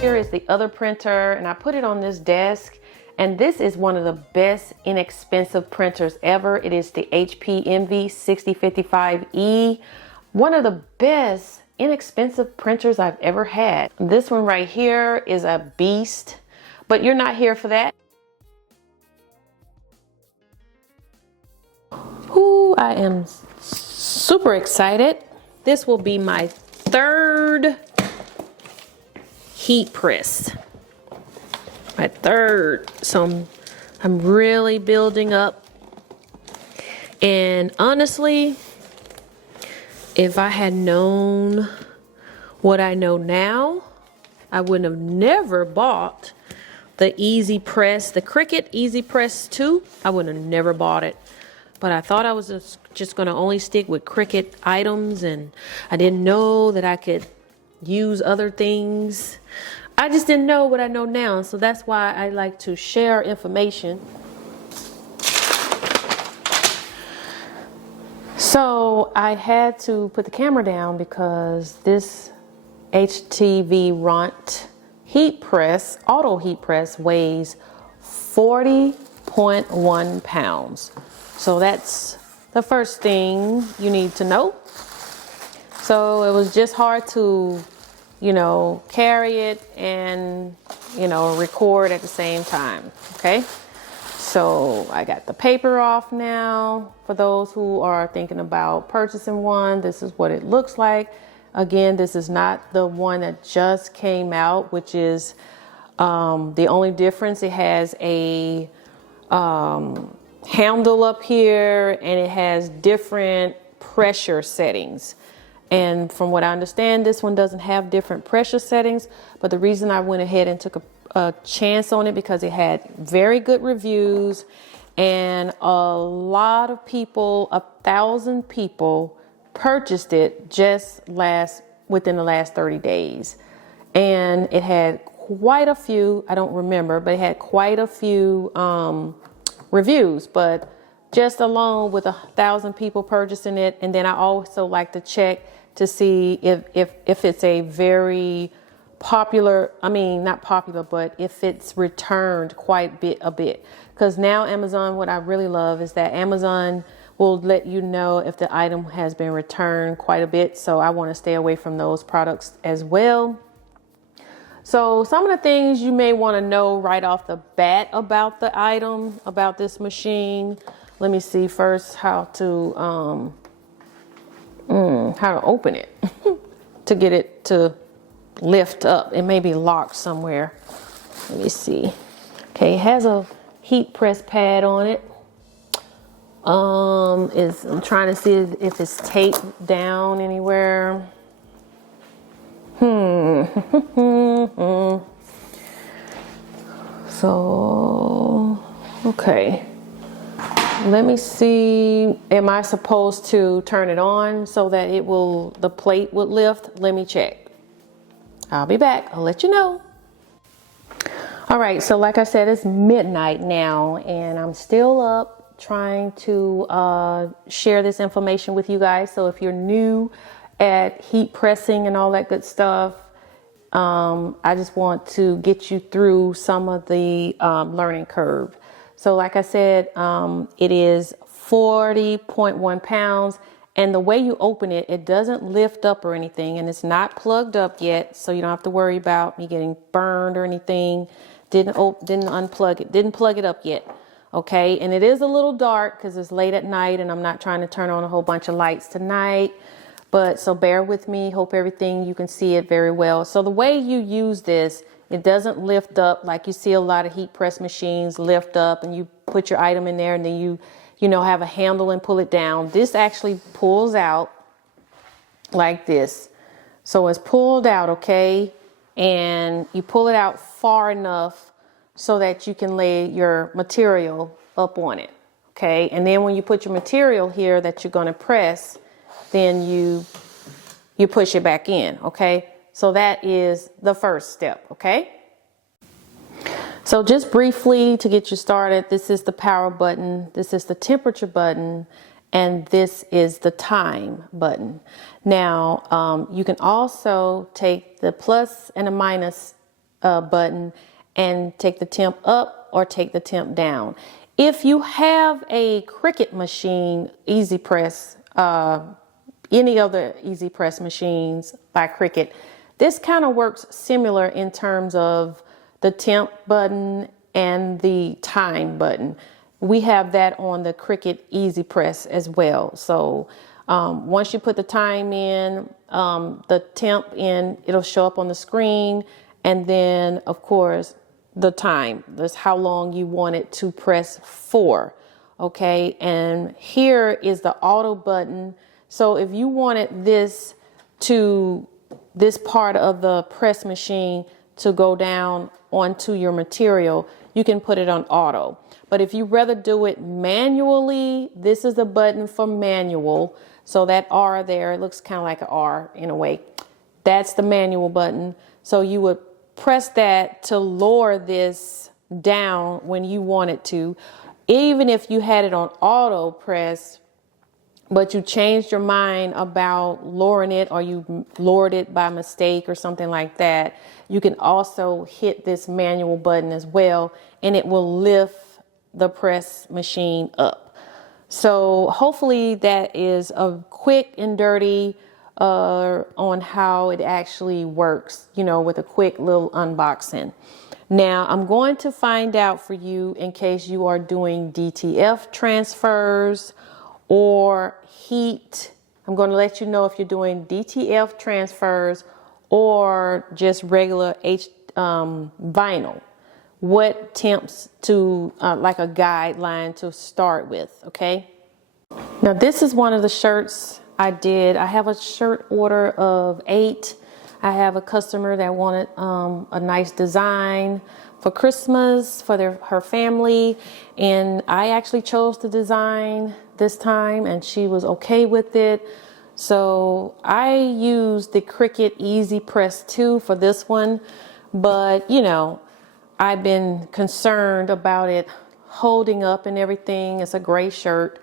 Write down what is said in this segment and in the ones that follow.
Here is the other printer, and I put it on this desk, and this is one of the best inexpensive printers ever. It is the HP Envy 6055E, one of the best inexpensive printers I've ever had. This one right here is a beast, but you're not here for that. Ooh, I am super excited. This will be my third heat press. My third. So I'm really building up. And honestly, if I had known what I know now, I wouldn't have never bought the Easy Press, the Cricut Easy Press 2. I would have never bought it. But I thought I was just going to only stick with Cricut items, and I didn't know that I could use other things. I just didn't know what I know now, so that's why I like to share information. So I had to put the camera down because this HTVront heat press, auto heat press, weighs 40.1 pounds. So that's the first thing you need to know. So it was just hard to, carry it and, record at the same time, okay? So I got the paper off now. For those who are thinking about purchasing one, this is what it looks like. Again, this is not the one that just came out, which is the only difference. It has a handle up here, and it has different pressure settings. And from what I understand, this one doesn't have different pressure settings, but the reason I went ahead and took a chance on it because it had very good reviews, and a lot of people, 1,000 people purchased it just within the last 30 days. And it had quite a few, I don't remember, but it had quite a few reviews, but just alone with 1,000 people purchasing it. And then I also like to check to see if it's a very popular, not popular, but if it's returned quite a bit. Because now Amazon, what I really love is that Amazon will let you know if the item has been returned quite a bit. So I want to stay away from those products as well. So some of the things you may want to know right off the bat about the item, about this machine. Let me see first how to open it to get it to lift up. It may be locked somewhere. Let me see. Okay, it has a heat press pad on it. I'm trying to see if it's taped down anywhere. So, okay. Let me see. Am I supposed to turn it on so that the plate would lift? Let me check. I'll be back. I'll let you know. All right. So like I said, it's midnight now, and I'm still up trying to share this information with you guys. So if you're new at heat pressing and all that good stuff, I just want to get you through some of the learning curve. So like I said, it is 40.1 pounds, and the way you open it, it doesn't lift up or anything, and it's not plugged up yet, so you don't have to worry about me getting burned or anything. Didn't unplug it, didn't plug it up yet. Okay, and it is a little dark because it's late at night, and I'm not trying to turn on a whole bunch of lights tonight. But so bear with me. Hope everything, you can see it very well. So the way you use this, it doesn't lift up like you see a lot of heat press machines lift up, and you put your item in there and then you have a handle and pull it down. This actually pulls out like this. So it's pulled out, okay? And you pull it out far enough so that you can lay your material up on it, okay? And then when you put your material here that you're going to press, then you push it back in, okay? So that is the first step, okay? So just briefly to get you started, this is the power button, this is the temperature button, and this is the time button. Now, you can also take the plus and a minus button and take the temp up or take the temp down. If you have a Cricut machine, Easy Press, any other Easy Press machines by Cricut, this kind of works similar in terms of the temp button and the time button. We have that on the Cricut Easy Press as well. So once you put the time in, the temp in, it'll show up on the screen. And then, of course, the time. That's how long you want it to press for. Okay, and here is the auto button. So if you wanted this part of the press machine to go down onto your material, you can put it on auto. But if you rather do it manually, this is the button for manual. So that R there, it looks kind of like an R in a way. That's the manual button. So you would press that to lower this down when you want it to. Even if you had it on auto press, but you changed your mind about lowering it, or you lowered it by mistake or something like that, you can also hit this manual button as well, and it will lift the press machine up. So hopefully that is a quick and dirty on how it actually works, you know, with a quick little unboxing. Now I'm going to find out for you, in case you are doing DTF transfers or heat. I'm going to let you know if you're doing DTF transfers or just regular vinyl, what temps to like a guideline to start with. Okay, now this is one of the shirts I did. I have a shirt order of 8. I have a customer that wanted a nice design for Christmas for her family, and I actually chose the design this time, and she was okay with it. So I used the Cricut Easy Press 2 for this one, but you know, I've been concerned about it holding up and everything. It's a gray shirt.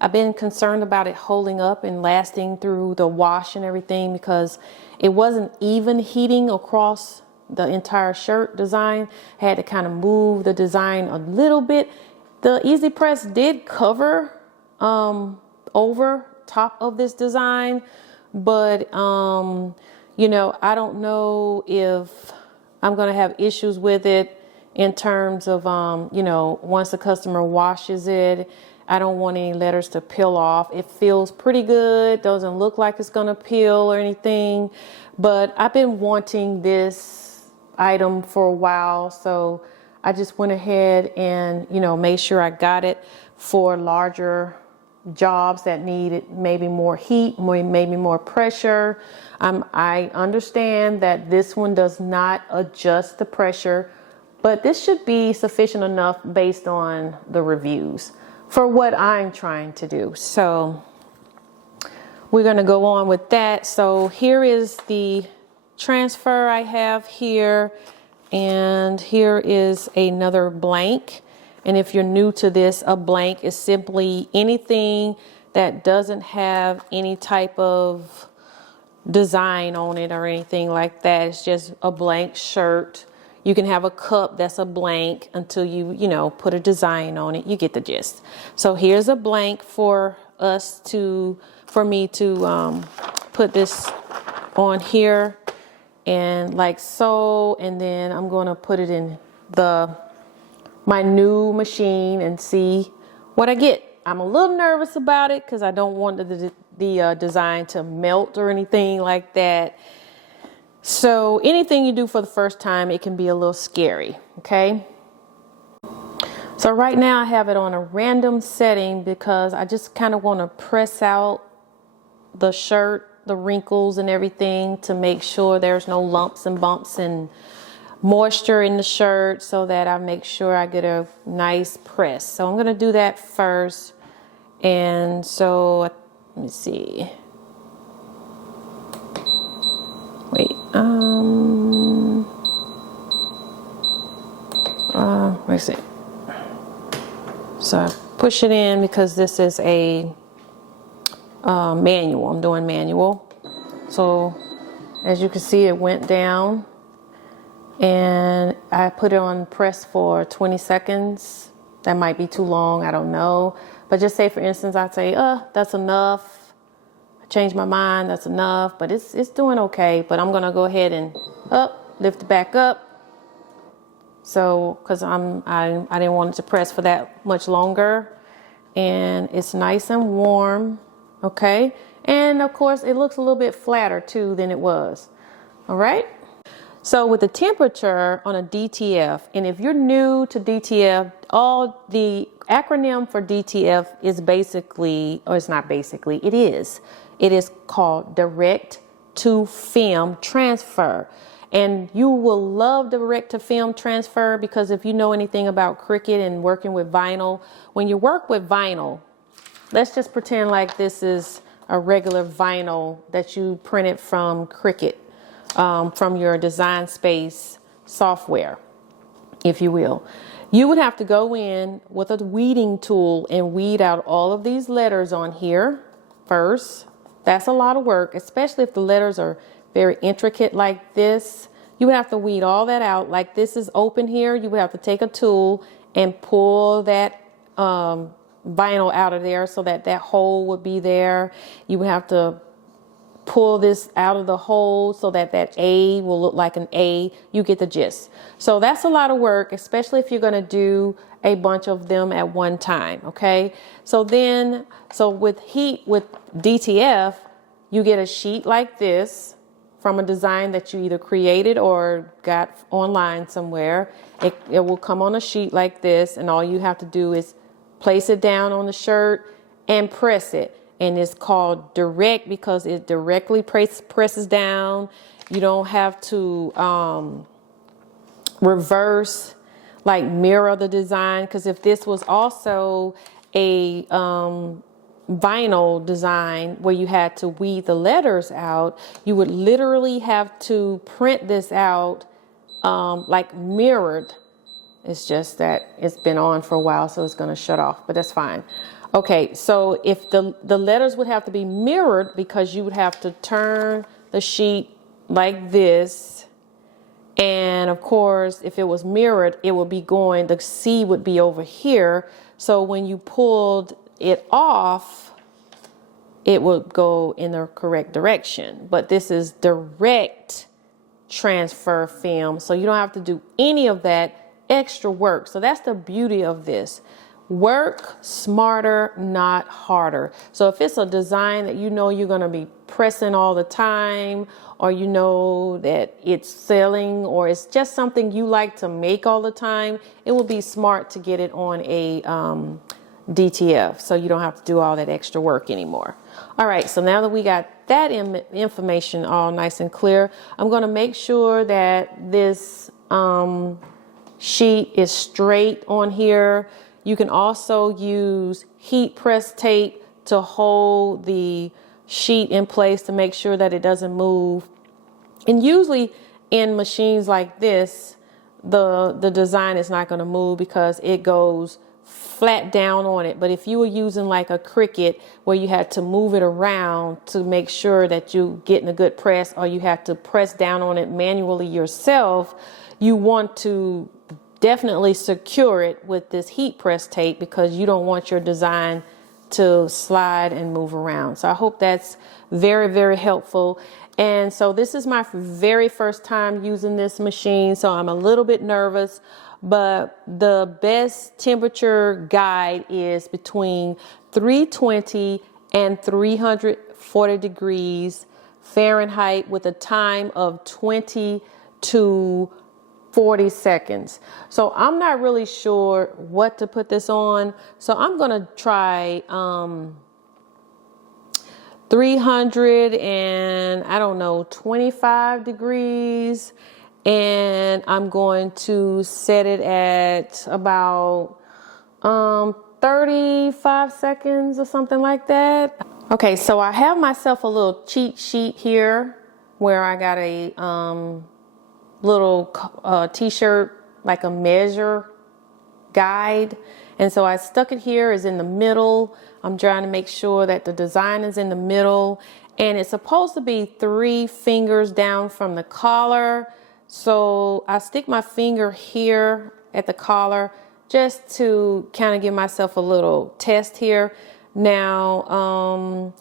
I've been concerned about it holding up and lasting through the wash and everything, because it wasn't even heating across the entire shirt design. I had to kind of move the design a little bit. The Easy Press did cover over top of this design, but you know, I don't know if I'm going to have issues with it in terms of you know, once the customer washes it. I don't want any letters to peel off. It feels pretty good. Doesn't look like it's going to peel or anything, but I've been wanting this item for a while, so I just went ahead and, you know, made sure I got it for larger jobs that needed maybe more heat, maybe more pressure. I understand that this one does not adjust the pressure, but this should be sufficient enough based on the reviews for what I'm trying to do. So we're going to go on with that. So here is the transfer I have here, and here is another blank. And if you're new to this, a blank is simply anything that doesn't have any type of design on it or anything like that. It's just a blank shirt. You can have a cup that's a blank until you know, put a design on it. You get the gist. So here's a blank for me to put this on here, and like so, and then I'm going to put it in my new machine and see what I get. I'm a little nervous about it because I don't want the design to melt or anything like that. So anything you do for the first time, it can be a little scary, okay? So right now I have it on a random setting because I just kind of want to press out the shirt, the wrinkles and everything, to make sure there's no lumps and bumps and moisture in the shirt, so that I make sure I get a nice press. So I'm going to do that first. And so let me see. Wait. Let me see. So I push it in because this is a manual. I'm doing manual. So as you can see, it went down, and I put it on press for 20 seconds. That might be too long, I don't know. But just say, for instance, I'd say, that's enough. I changed my mind, that's enough. But it's doing okay. But I'm gonna go ahead and lift it back up. So, because I didn't want it to press for that much longer. And it's nice and warm, okay? And of course, it looks a little bit flatter too than it was, all right? So with the temperature on a DTF, and if you're new to DTF, all the acronym for DTF is basically, or it's not basically, it is called direct to film transfer. And you will love direct to film transfer, because if you know anything about Cricut and working with vinyl, when you work with vinyl, let's just pretend like this is a regular vinyl that you printed from Cricut, from your Design Space software, if you will. You would have to go in with a weeding tool and weed out all of these letters on here first. That's a lot of work, especially if the letters are very intricate like this. You would have to weed all that out. Like this is open here. You would have to take a tool and pull that vinyl out of there so that that hole would be there. You would have to pull this out of the hole so that that A will look like an A. You get the gist. So that's a lot of work, especially if you're going to do a bunch of them at one time. Okay. So with DTF, you get a sheet like this from a design that you either created or got online somewhere. It will come on a sheet like this, and all you have to do is place it down on the shirt and press it. And it's called direct because it directly presses down. You don't have to reverse, like mirror the design. Because if this was also a vinyl design where you had to weed the letters out, you would literally have to print this out like mirrored. It's just that it's been on for a while, so it's going to shut off, but that's fine. Okay, so if the letters would have to be mirrored, because you would have to turn the sheet like this. And of course, if it was mirrored, it would be going, the C would be over here. So when you pulled it off, it would go in the correct direction. But this is direct transfer film, so you don't have to do any of that extra work. So that's the beauty of this. Work smarter, not harder. So if it's a design that you know you're going to be pressing all the time, or you know that it's selling, or it's just something you like to make all the time, it will be smart to get it on a DTF, so you don't have to do all that extra work anymore. All right, so now that we got that information all nice and clear, I'm going to make sure that this sheet is straight on here. You can also use heat press tape to hold the sheet in place to make sure that it doesn't move. And usually in machines like this, the design is not going to move because it goes flat down on it. But if you were using like a Cricut where you had to move it around to make sure that you're getting a good press, or you have to press down on it manually yourself, you want to definitely secure it with this heat press tape, because you don't want your design to slide and move around. So I hope that's very, very helpful. And so this is my very first time using this machine, so I'm a little bit nervous, but the best temperature guide is between 320 and 340 degrees Fahrenheit with a time of 20 to 40 seconds. So I'm not really sure what to put this on. So I'm going to try 300 and I don't know, 25 degrees. And I'm going to set it at about 35 seconds or something like that. Okay, so I have myself a little cheat sheet here where I got a little t-shirt like a measure guide. And so I stuck it here, is in the middle. I'm trying to make sure that the design is in the middle, and it's supposed to be 3 fingers down from the collar. So I stick my finger here at the collar just to kind of give myself a little test here. Now,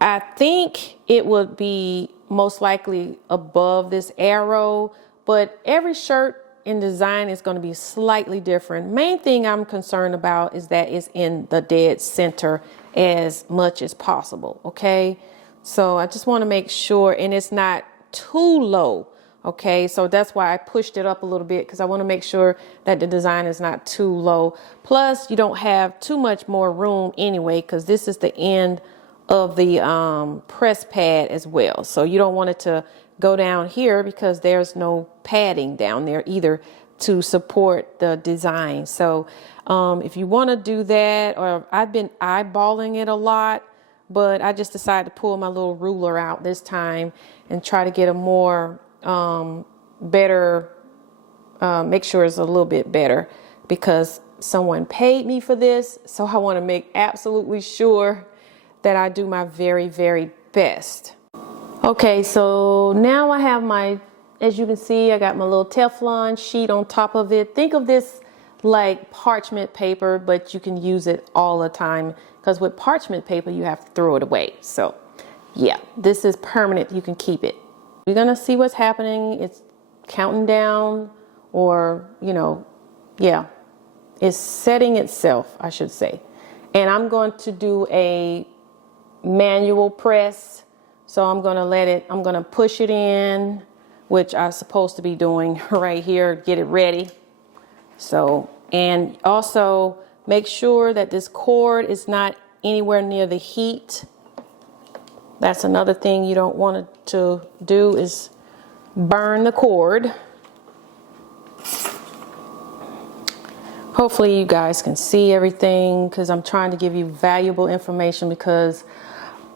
I think it would be most likely above this arrow, but every shirt in design is going to be slightly different. Main thing I'm concerned about is that it's in the dead center as much as possible. Okay, so I just want to make sure, and it's not too low. Okay, so that's why I pushed it up a little bit, because I want to make sure that the design is not too low. Plus, you don't have too much more room anyway, because this is the end of the press pad as well. So you don't want it to go down here, because there's no padding down there either to support the design. So if you want to do that, or I've been eyeballing it a lot, but I just decided to pull my little ruler out this time and try to get a more better, make sure it's a little bit better, because someone paid me for this. So I want to make absolutely sure that I do my very, very best. Okay, so now I have my, as you can see, I got my little Teflon sheet on top of it. Think of this like parchment paper, but you can use it all the time, because with parchment paper, you have to throw it away. So yeah, this is permanent. You can keep it. You're going to see what's happening. It's counting down, or, you know, yeah, it's setting itself, I should say. And I'm going to do a manual press. So I'm going to I'm going to push it in, which I'm supposed to be doing right here, get it ready. So, and also make sure that this cord is not anywhere near the heat. That's another thing you don't want it to do, is burn the cord. Hopefully you guys can see everything, because I'm trying to give you valuable information, because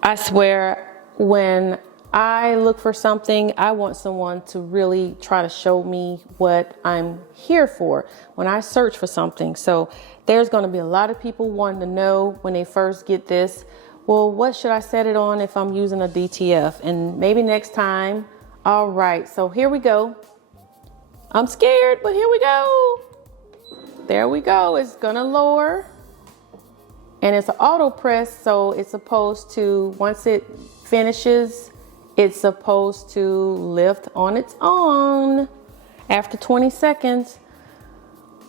I swear when I look for something, I want someone to really try to show me what I'm here for when I search for something. So there's going to be a lot of people wanting to know when they first get this, well, what should I set it on if I'm using a DTF? And maybe next time. All right, so here we go. I'm scared, but here we go. There we go. It's gonna lower. And it's an auto press, so it's supposed to, once it finishes, it's supposed to lift on its own after 20 seconds.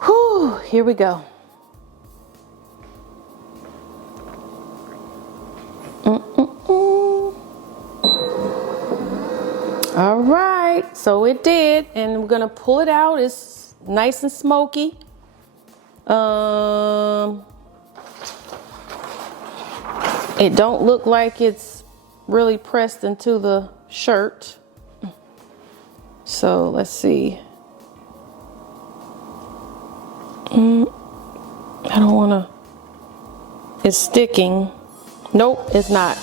Whew, here we go. All right, so it did, and we're gonna pull it out. It's nice and smoky. It don't look like it's really pressed into the shirt. So let's see. I don't wanna, it's sticking. Nope, it's not.